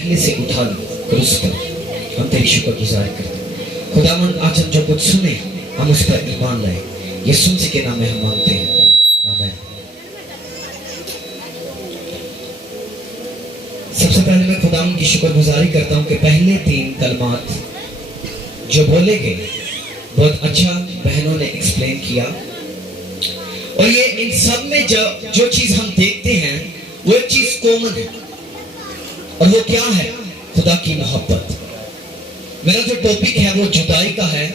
पहले से उठा लो क्रूस पर। हम तेरी शुक्रगुजारी करते हैं खुदावंद, आज हम जो कुछ सुने हम उस पर ईमान लाए। यीशु मसीह के नाम में हम मांगते हैं, आमीन। सबसे पहले मैं खुदावंद की शुक्रगुजारी करता हूं कि पहले 3 कलमात जो बोले गए बहुत अच्छा बहनों ने एक्सप्लेन किया। और ये इन सब में जो चीज हम देखते हैं वो एक चीज कॉमन है, और वो क्या है? खुदा की मोहब्बत। मेरा जो टॉपिक है वो जुदाई का है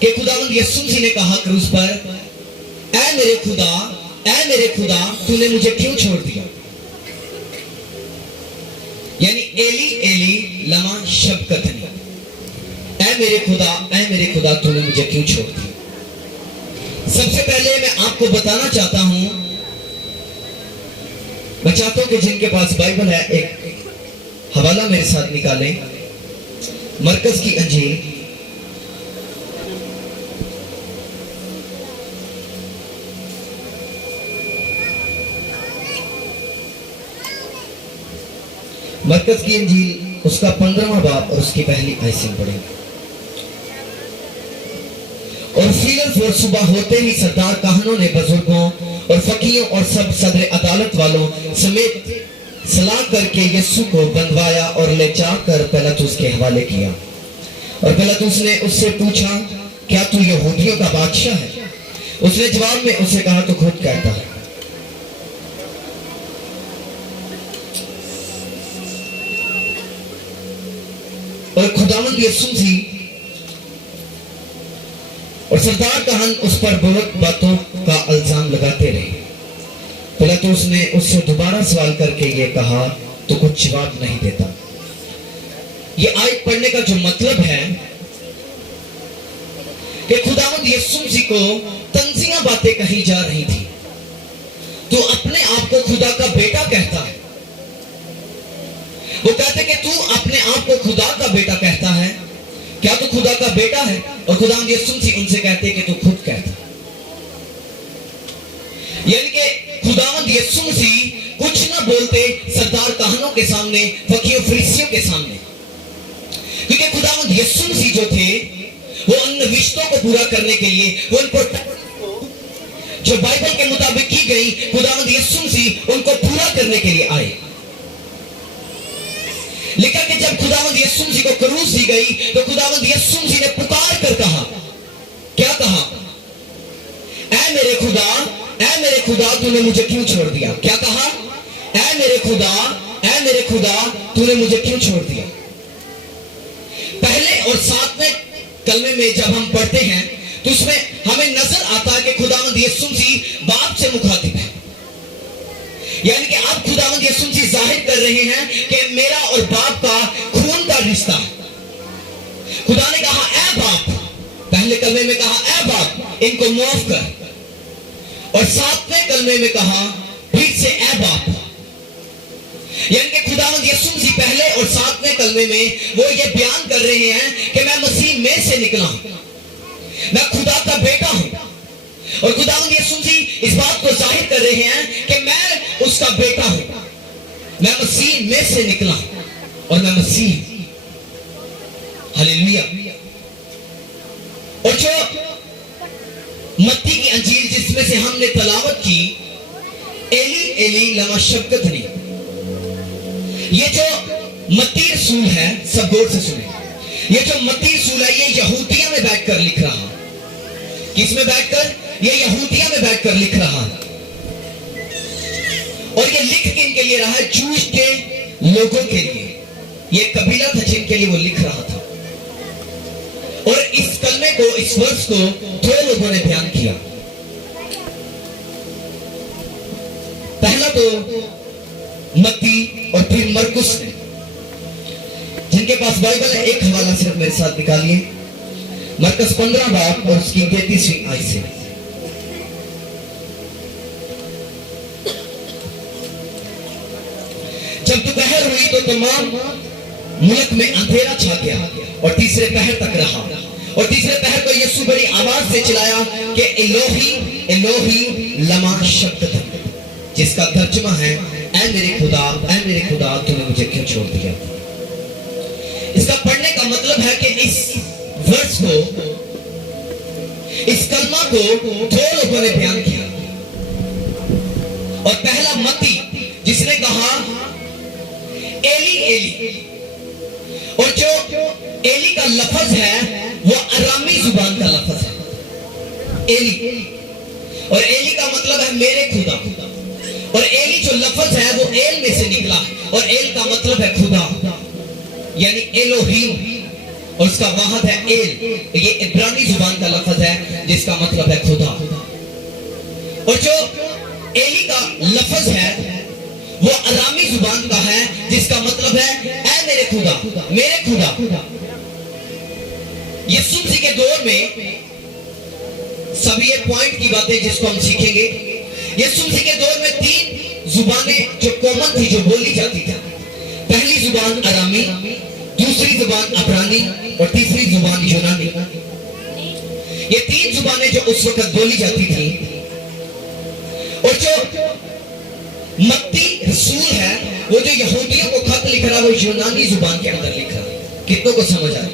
कि खुदावंद यीशु मसीह ने कहा क्रूस पर, ऐ मेरे खुदा तूने मुझे क्यों छोड़ दिया? यानी एली एली लमा शबक्तनी, ऐ मेरे खुदा तूने मुझे क्यों छोड़ दिया? सबसे पहले मैं आपको बताना चाहता हूं, मैं चाहता हूं कि जिनके पास बाइबल है एक हवाला मेरे साथ निकालें। मरकज की अंजील उसका 15वां बाब और उसकी पहली आयत पढ़ें। और फिर सुबह होते ही सरदार काहनों ने बुजुर्गों और फकीरों और सब सदर अदालत वालों समेत सलाह करके यीशु को बंधवाया और ले जाकर पिलातुस के हवाले किया। और पिलातुस ने उससे पूछा, क्या तू यहूदियों का बादशाह है? उसने जवाब में उससे कहा, तो खुद कहता है। और खुदावंद यीशु मसीह और सरदार काहन उस पर बहुत बातों का इल्जाम लगाते रहे। पिलातुस ने उससे दोबारा सवाल करके ये कहा, तो कुछ जवाब नहीं देता। ये आयत पढ़ने का जो मतलब है कि खुदावंद यीशु मसीह को तंजिया बातें कही जा रही थी। तू अपने आप को खुदा का बेटा कहता है। वो कहते कि तू अपने आप को खुदा का बेटा कहता है, क्या तू खुदा का बेटा है? और खुदावंद यीशु मसीह उनसे कहते कि तू खुद कहता। यानी कि खुदावंद यीशु मसीह कुछ ना बोलते सरदार काहनों के सामने, फकीरों फरीसियों के सामने, क्योंकि खुदावंद यीशु मसीह जो थे वो उन नविश्तों को पूरा करने के लिए, वो उनको जो बाइबल के मुताबिक की गई, खुदावंद यीशु मसीह उनको पूरा करने के लिए आए। लिखा कि जब खुदावंद यीशु मसीह को क्रूस दी गई तो खुदावंद यीशु मसीह ने पुकार कर कहा, क्या कहा? ऐ मेरे खुदा तूने मुझे क्यों छोड़ दिया? क्या कहा? ऐ मेरे खुदा तूने मुझे क्यों छोड़ दिया? पहले और 7वें कलमे में जब हम पढ़ते हैं तो उसमें हमें नजर आता है कि खुदावंद यीशु मसीह बाप से मुखातिब है। यानी कि आप खुदावंद यीशु मसीह जाहिर कर रहे हैं कि मेरा और बाप का खून का रिश्ता है। खुदा ने कहा, ऐ बाप, पहले कलमे में कहा ऐ बाप इनको माफ कर, और 7वें कलमे में कहा फिर से ऐ बाप। यानी कि खुदावंद यीशु मसीह पहले और 7वें कलमे में वो ये बयान कर रहे हैं कि मैं मसीह में से निकला हूं, मैं खुदा का बेटा हूं। और खुदावंद यीशु मसीह इस बात को जाहिर कर रहे हैं कि मैं उसका बेटा हूं, मैं मसीह में से निकला हूं और मैं मसीह। हालेलुया। और जो मत्ती की अंजील जिसमें से हमने तलावत की, एली एली लमा शबक्तनी, ये जो मत्ती रसूल है, सब गौर से सुने, ये जो मत्ती रसूल है ये यहूदिया में बैठकर लिख रहा। किसमें बैठकर? ये यहूदिया में बैठकर लिख रहा। और ये लिख किनके लिए रहा है? जूश के लोगों के लिए। ये कबीला था जिनके लिए वो लिख रहा था। और इस कलमे को, इस वर्ष को 2 लोगों ने बयान किया। पहला तो मत्ती और फिर मरकुस ने। जिनके पास बाइबल है एक हवाला सिर्फ मेरे साथ निकालिए, मरकस 15 बाब और उसकी 33वीं आयत से। जब दोपहर हुई तो तमाम मुल्क में अंधेरा छा गया और तीसरे पहर तक रहा। और तीसरे पहर को यीशु बड़ी आवाज से चिल्लाया कि इलोही इलोही लमा शबक्तनी, जिसका तर्जुमा है ऐ मेरे खुदा तूने मुझे क्यों छोड़ दिया। इसका पढ़ने का मतलब है कि इस वर्स को, इस कलमा को दो लोगों ने बयान किया। और पहला मत्ती जिसने कहा एली एली, और जो एली का लफ्ज है वो अरामी जुबान का लफ्ज है एली, और एली का मतलब है मेरे खुदा। और एली जो लफ्ज है वो एल में से निकला, और एल का मतलब है खुदा, यानी एलोहीम, और उसका वाहद है एल। ये इब्रानी जुबान का लफ्ज है जिसका मतलब है खुदा। और जो एली का लफ्ज है वो अरामी जुबान का है जिसका मतलब है ऐ मेरे खुदा, मेरे खुदा। यीशु मसीह के दौर में सभी ये पॉइंट की बातें जिसको हम सीखेंगे। यीशु मसीह के दौर में तीन जुबानें जो कॉमन थी, जो बोली जाती थी। पहली जुबान अरामी, दूसरी जुबान अब्रानी और तीसरी जुबान यूनानी। ये तीन जुबानें जो उस वक्त बोली जाती थी। और जो मत्ती रसूल है वो जो यहूदियों को खत लिख रहा है वो यूनानी जुबान के अंदर लिख रहा है। कितनों को समझ आया?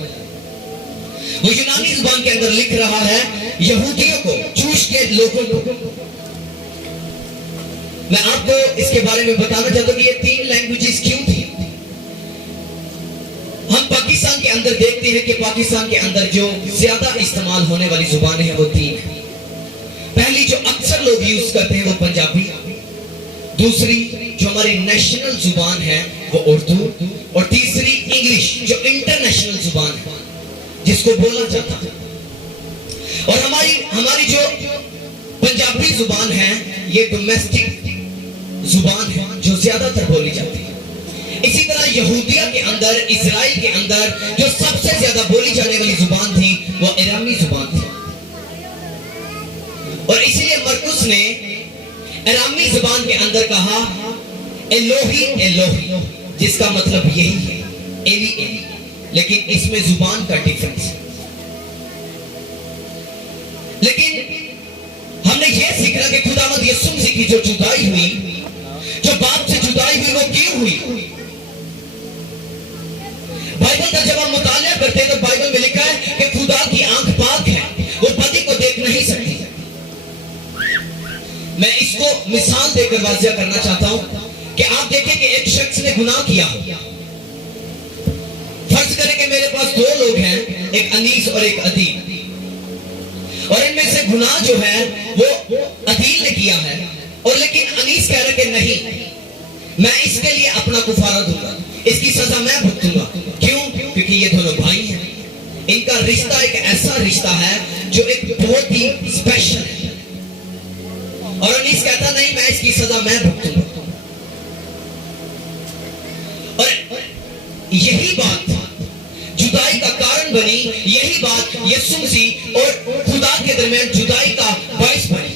वो यूनानी जुबान के अंदर लिख रहा है यहूदियों को, चूश के लोगों को। मैं आपको इसके बारे में बताना चाहता हूं कि ये तीन लैंग्वेजेस क्यों थी। हम पाकिस्तान के अंदर देखते हैं कि पाकिस्तान के अंदर जो ज्यादा इस्तेमाल होने वाली जुबानें हैं वो तीन है। पहली जो अक्सर लोग यूज करते हैं वो पंजाबी, दूसरी जो हमारी नेशनल जुबान है वो उर्दू, और तीसरी इंग्लिश जो इंटरनेशनल जुबान है जिसको बोला जाता है। और हमारी जो पंजाबी जुबान है ये डोमेस्टिक जुबान है जो ज्यादातर बोली जाती है। इसी तरह यहूदिया के अंदर, इजराइल के अंदर जो सबसे ज्यादा बोली जाने वाली जुबान थी वो अरामी जुबान थी। और इसीलिए मरकुस ने अरामी जुबान के अंदर कहा एलोही एलोही, जिसका मतलब यही है एली एली, लेकिन इसमें जुबान का डिफरेंस है। लेकिन हमने यह सीखा कि खुदावंद यीशु मसीह की जो जुदाई हुई, जो बाप से जुदाई हुई, वो क्यों हुई। बाइबल का जब हम मुतालिया करते हैं तो बाइबल में लिखा है कि खुदा की आंख पाक है, वो बदी को देख नहीं सकती। मैं इसको मिसाल देकर वाज़िया करना चाहता हूं कि आप देखें कि एक शख्स ने गुनाह किया हो। फर्ज करें कि मेरे पास दो लोग हैं, एक अनीस और एक अदील, और इनमें से गुनाह जो है वो अदील ने किया है, और लेकिन अनीस कह रहा है कि नहीं, मैं इसके लिए अपना कुफारा दूंगा, इसकी सजा मैं भुगतूंगा। क्यों? क्योंकि ये दोनों भाई हैं, इनका रिश्ता एक ऐसा रिश्ता है जो एक बहुत ही स्पेशल है। और अनीस कहता नहीं, मैं इसकी सजा मैं भुगतूंगा। और यही बात जुदाई का कारण बनी, यही बात यीशु मसीह और खुदा के दरमियान जुदाई का बाइस बनी।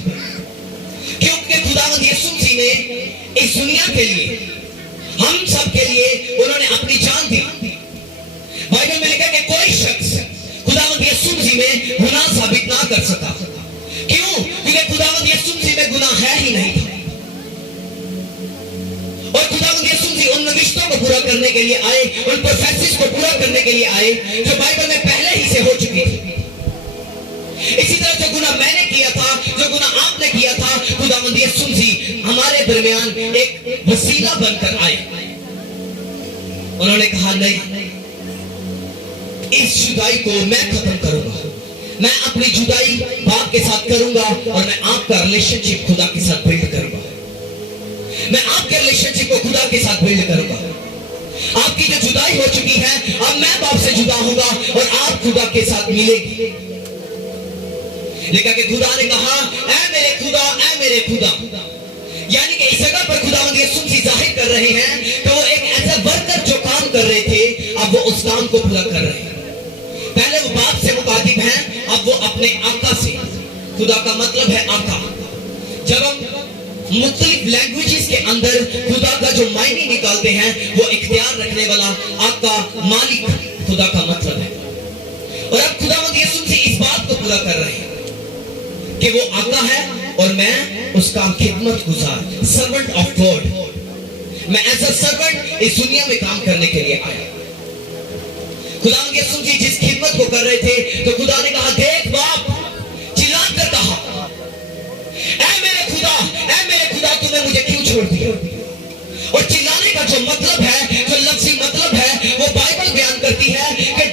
क्योंकि खुदावंद यीशु मसीह ने इस दुनिया के लिए, हम सब के लिए उन्होंने अपनी जान दी। बाइबल में लिखा है कि कोई शख्स खुदावंद यीशु मसीह में गुनाह साबित ना कर सका। क्यों? क्योंकि खुदावंद यीशु मसीह में गुनाह है ही नहीं था। और खुदावंद यीशु मसीह उन नविश्तों को पूरा करने के लिए आए, उन प्रोफेसीज को पूरा करने के लिए आए जो बाइबल में पहले ही से हो चुकी थी। इसी तरह जो गुनाह मैंने किया था, जो गुनाह आपने किया था, खुदावंद यीशु मसीह हमारे दरमियान एक वसीला बनकर आए। उन्होंने कहा नहीं, इस जुदाई को मैं खत्म करूंगा, मैं अपनी जुदाई बाप के साथ करूंगा, और मैं आपका रिलेशनशिप खुदा के साथ बिल्ड करूंगा। मैं आपके रिलेशनशिप को खुदा के साथ बिल्ड करूंगा। आपकी जो जुदाई हो चुकी है, अब मैं बाप से जुदा होऊंगा और आप खुदा के साथ मिलेंगे। लेकिन कि खुदा ने कहा ऐ मेरे खुदा, ऐ मेरे खुदा, यानी कि इस जगह पर खुदावंद यीशु मसीह जाहिर कर रहे हैं कि वो एक ऐसा वर्कर जो काम कर रहे थे, अब वो उस काम को पूरा कर रहे हैं। पहले वो बाप से मुखातिब हैं, अब वो अपने आका से। खुदा का मतलब है आका। जब हम मुख्तलिफ लैंग्वेजेस के अंदर खुदा का जो मायने निकालते हैं, वो इख्तियार रखने वाला, आका, मालिक खुदा का मतलब है। और अब खुदावंद यीशु मसीह इस बात को पूरा कर रहे हैं कि वो आका है और मैं उसका खिदमत गुजार, सर्वेंट ऑफ गॉड। मैं एज अ सर्वेंट इस दुनिया में काम करने के लिए आया। खुदा यीशु जी जिस खिदमत को कर रहे थे तो खुदा ने कहा, देख बाप, चिल्लाकर कहा, ऐ मेरे खुदा तूने मुझे क्यों छोड़ दिया। और चिल्लाने का जो मतलब है, जो लफ्जी मतलब है, वो बाइबल बयान करती है कि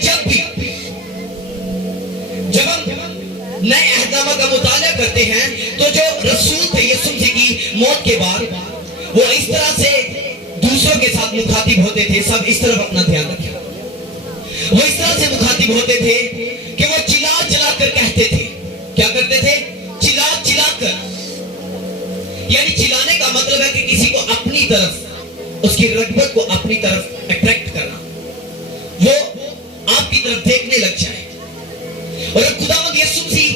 जब हम नए अहदनामा का मुताला करते हैं तो जो रसूल थे यीशु जी की मौत के बाद, वो इस तरह से दूसरों के साथ मुखातिब होते थे। सब इस तरफ अपना ध्यान रखें। वो इस तरह से मुखातिब होते थे कि वो चिल्ला कर कहते थे। क्या करते थे? चिल्ला कर। यानी चिल्लाने का मतलब है कि किसी को अपनी तरफ, उसकी रगबत को अपनी तरफ अट्रैक्ट करना, वो आपकी तरफ देखने लग जाए। और अब खुदावंद यीशु मसीह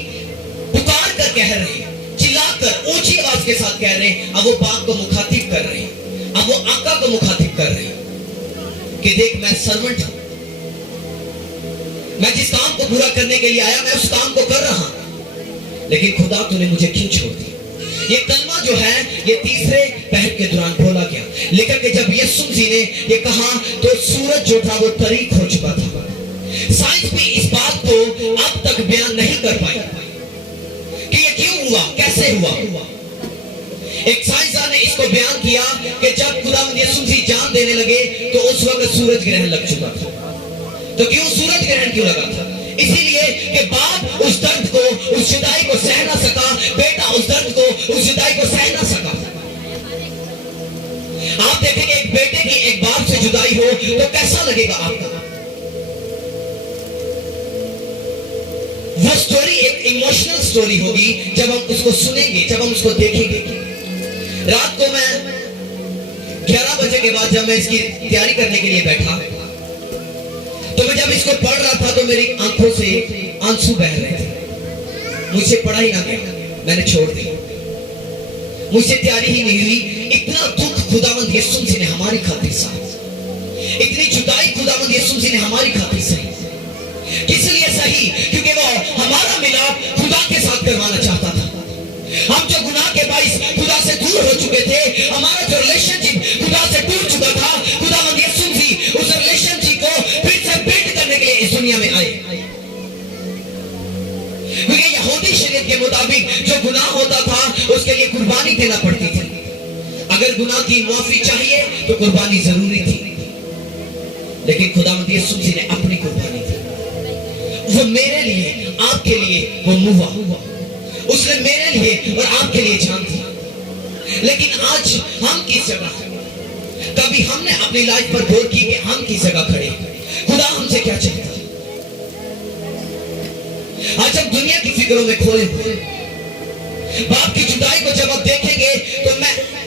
पुकार कर कह रहे हैं, चिल्लाकर ऊंची आवाज के साथ कह रहे हैं। अब वो बाप को मुखातिब कर रहे हैं, अब वो आका को मुखातिब कर रहे हैं कि देख, मैं सर्वेंट हूं, मैं जिस काम को पूरा करने के लिए आया मैं उस काम को कर रहा हूं, लेकिन खुदा तूने मुझे क्यों छोड़ दिया। ये कलमा जो है ये तीसरे पहर के दौरान बोला गया। लेकिन कि जब यीशु मसीह ने ये कहा तो सूरज जो था वो तरीक हो चुका था। साइंस भी इस बात को अब तक बयान नहीं कर पाई कि ये क्यों हुआ, कैसे हुआ। एक साइंसदान ने इसको बयान किया कि जब खुदावंद यीशु मसीह जान देने लगे तो उस वक्त सूरज ग्रहण लग चुका था। तो क्यों सूरज ग्रहण क्यों लगा था? इसीलिए कि बाप उस दर्द को, उस जुदाई को सह ना सका, बेटा उस दर्द को, उस जुदाई को सह ना सका। आप देखेंगे एक बेटे की एक बाप से जुदाई हो तो कैसा लगेगा आपको। वो स्टोरी एक इमोशनल स्टोरी होगी जब हम उसको सुनेंगे, जब हम उसको देखेंगे। रात को मैं 11 बजे के बाद जब मैं इसकी तैयारी करने के लिए बैठा तो मैं जब इसको पढ़ रहा था तो मेरी आंखों से आंसू बह रहे थे। मुझसे पढ़ा ही ना गया, मैंने छोड़ दिया, मुझसे तैयारी ही नहीं हुई। इतना दुख खुदावंद यीशु मसीह ने हमारी खातिर सहा, इतनी जुदाई खुदावंद यीशु मसीह ने हमारी खातिर सही। किस लिए सही? क्योंकि वो हमारा मिलाप खुदा के साथ करवाना चाहता था। हम जो गुनाह के बाइस खुदा से दूर हो चुके थे, हमारा जो रिलेशनशिप खुदा से टूट चुका था, खुदावंद यीशु मसीह उस रिलेशनशिप को फिर से बिल्ड करने के लिए इस दुनिया में आए। क्योंकि यहूदी शरीयत के मुताबिक जो गुनाह होता था उसके लिए कुर्बानी देना पड़ती थी। अगर गुनाह की माफी चाहिए तो कुर्बानी जरूरी थी, लेकिन खुदावंद यीशु मसीह ने अपनी कुर्बानी दी। वो मेरे लिए, आपके लिए वो मुआ हुआ, उसने मेरे लिए और आपके लिए जान दी। लेकिन आज हम किस जगह, कभी हमने अपनी लाइफ पर गौर की कि हम किस जगह खड़े, खुदा हमसे क्या चाहता है। आज हम दुनिया की फिक्रों में खोए हुए, बाप की जुदाई को जब आप देखेंगे तो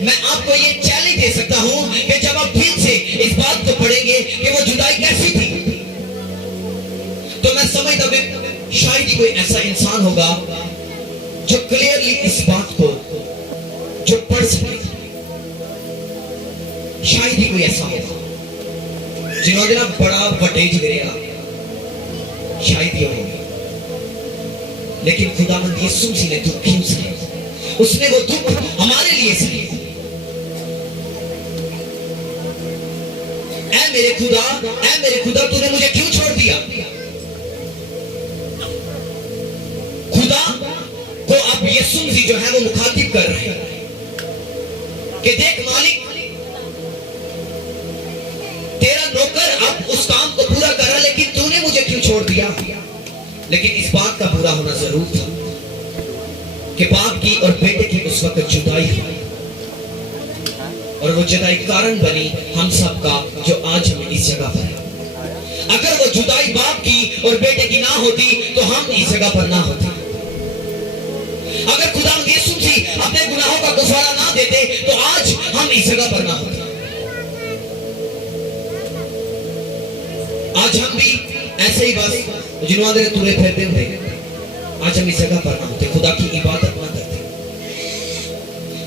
मैं आपको ये चैलेंज दे सकता हूं कि जब आप फिर से इस बात को पढ़ेंगे कि वो जुदाई कैसी थी, तो मैं समझता हूं शायद ही कोई ऐसा इंसान होगा जो क्लियरली इस बात को जो पढ़ सके। शायद ही कोई ऐसा होगा जिन्होंने ना बड़ा वटेज गिरेगा, शायद ही होगा। लेकिन खुदावंद यीशु मसीह ने दुख क्यों सहे? उसने वो दुख हमारे लिए सहे। ऐ मेरे खुदा तूने मुझे क्यों छोड़ दिया। खुदा को अब यीशु मसीह जो है वो मुखातिब कर रहे हैं कि देख मालिक, तेरा नौकर अब उस काम को पूरा कर रहा, लेकिन तूने मुझे क्यों छोड़ दिया। लेकिन इस बात का बुरा होना जरूर था कि बाप की और बेटे की उस वक्त जुदाई हुई, और वो जुदाई कारण बनी हम सब का जो आज हम इस जगह पर है। अगर वो जुदाई बाप की और बेटे की ना होती तो हम इस जगह पर ना होते। अगर खुदा यीशु मसीह अपने गुनाहों का गुफारा ना देते तो आज हम इस जगह पर ना होते। आज हम भी ऐसे ही बस जिन्होंने तुरे फिरते हुए आज हम इस जगह पर ना होते, खुदा की इबादत ना करते,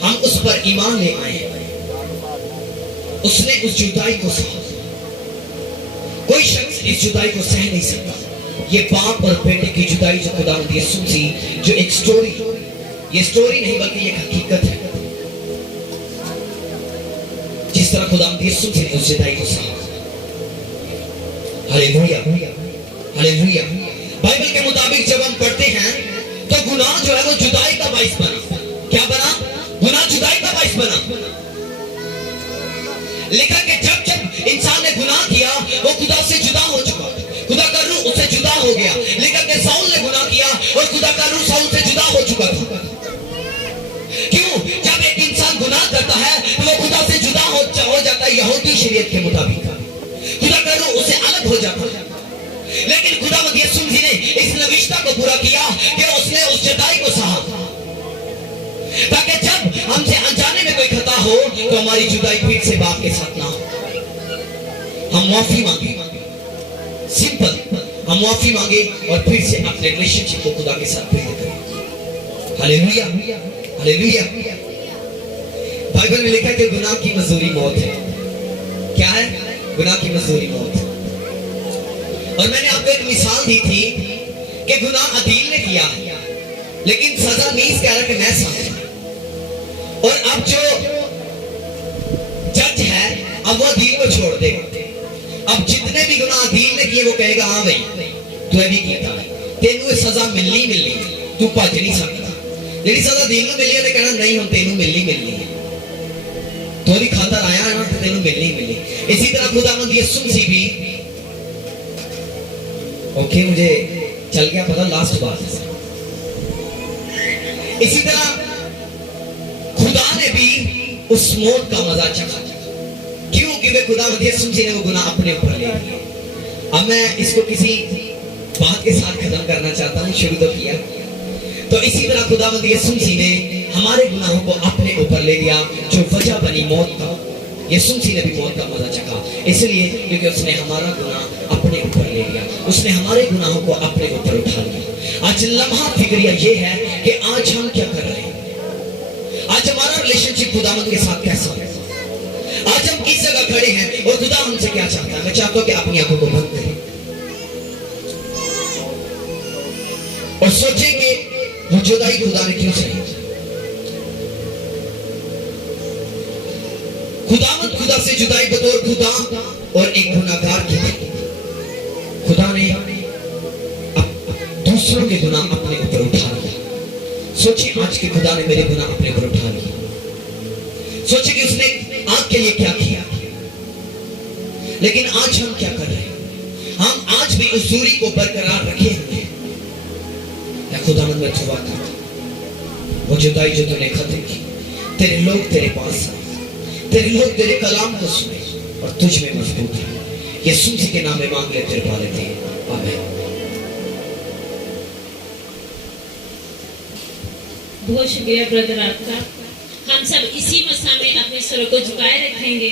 हम उस पर ईमान ले आए। उसने उस जुदाई को सहा, कोई शख्स इस जुदाई को सह नहीं सकता। ये बाप और बेटे की जुदाई जो खुदावंद यीशु मसीह जो एक स्टोरी, ये स्टोरी नहीं बल्कि ये हकीकत है। जिस तरह खुदावंद यीशु मसीह ने उस जुदाई को सहा। Hallelujah, hallelujah. बाइबल के मुताबिक जब हम पढ़ते हैं तो गुनाह जो है वो जुदाई का बाइस बना। क्या बना? गुनाह जुदाई का बाइस बना। लिखा कि जब जब इंसान ने गुनाह किया वो खुदा से जुदा हो चुका, खुदा का रूह उससे जुदा हो गया। लिखा कि साउल ने गुनाह किया और खुदा का रूह साउल से जुदा हो चुका था। क्यों? जब एक इंसान गुनाह करता है तो वो खुदा से जुदा हो जाता है। यहूदी शरीयत के मुताबिक खुदा का रूह उससे अलग हो जाता है। लेकिन खुदावंद यीशु मसीह ने इस लविष्ठता को पूरा किया कि उसने उस जुदाई को सहा, ताकि जब हमसे अनजाने में कोई खता हो तो हमारी जुदाई फिर से बाप के साथ ना हो। हम माफी मांगे, सिंपल, हम माफी मांगे और फिर से अपने रिलेशनशिप को खुदा के साथ बिल्ड करें। Hallelujah, hallelujah. बाइबल में लिखा है कि गुनाह की मजदूरी मौत है। क्या है? गुनाह की मजदूरी मौत। और मैंने आपको एक मिसाल दी थी कि गुनाह अदील ने किया लेकिन सजा मीस कह रहा कि मैं समझा। और अब जो जज है अब वो अदील को छोड़ दे। अब जितने भी गुनाह अदील ने किए वो कहेगा हाँ भाई तू भी किया, तेनू सजा मिलनी मिलनी, तू भज नहीं सकता। जी सजा अदील को मिली, कहना नहीं हम तेनू मिलनी मिलनी है, तोरी खातर आया है ना तो तेनू मिलनी मिलनी। इसी तरह खुदावंद यीशु मसीह भी, ओके मुझे चल गया पता लास्ट बात। इसी तरह खुदा ने भी उस मौत का मजा चखा। क्यों? क्योंकि खुदावंद यीशु मसीह ने वो गुनाह अपने ऊपर ले लिया। अब मैं इसको किसी बात के साथ खत्म करना चाहता हूं, शुरू तो किया। तो इसी तरह खुदावंद यीशु मसीह ने हमारे गुनाहों को अपने ऊपर ले लिया, जो वजह बनी मौत का। यीशु मसीह ने भी मौत का मजा चखा, इसलिए क्योंकि उसने हमारा गुनाह अपने ऊपर ले लिया, उसने हमारे गुनाहों को अपने ऊपर उठा लिया। आज लम्हा फिक्रिया ये है कि आज हम क्या कर रहे हैं, आज हमारा रिलेशनशिप खुदावंद के साथ कैसा है, आज हम किस जगह खड़े हैं और खुदा हमसे क्या चाहता है। मैं चाहता हूं कि अपनी आंखों को बंद करें और सोचें कि वो जुदाई खुदा ने क्यों सही। खुदावंद खुदा से जुदाई बतौर खुदा और एक गुनाहगार की थी। खुदा ने दूसरों के गुनाह अपने ऊपर उठा लिया। सोचिए आज के खुदा ने मेरे गुनाह अपने ऊपर उठा लिया। सोचिए कि उसने आपके लिए क्या किया। लेकिन आज हम क्या कर रहे हैं? हम आज भी उस दूरी को बरकरार रखे हुए हैं या खुदावंद में दुआ करता, वो जुदाई जो तूने खत्म की, तेरे लोग तेरे पास आए, तेरे लोग तेरे कलाम को सुने और तुझ में मजबूत है। यीशु मसीह के नाम में मांग ले तेरे पा लेते हैं, आमीन। बहुत शुक्रिया ब्रदर आपका। हम सब इसी मसा में अपने सरों को झुकाए रखेंगे।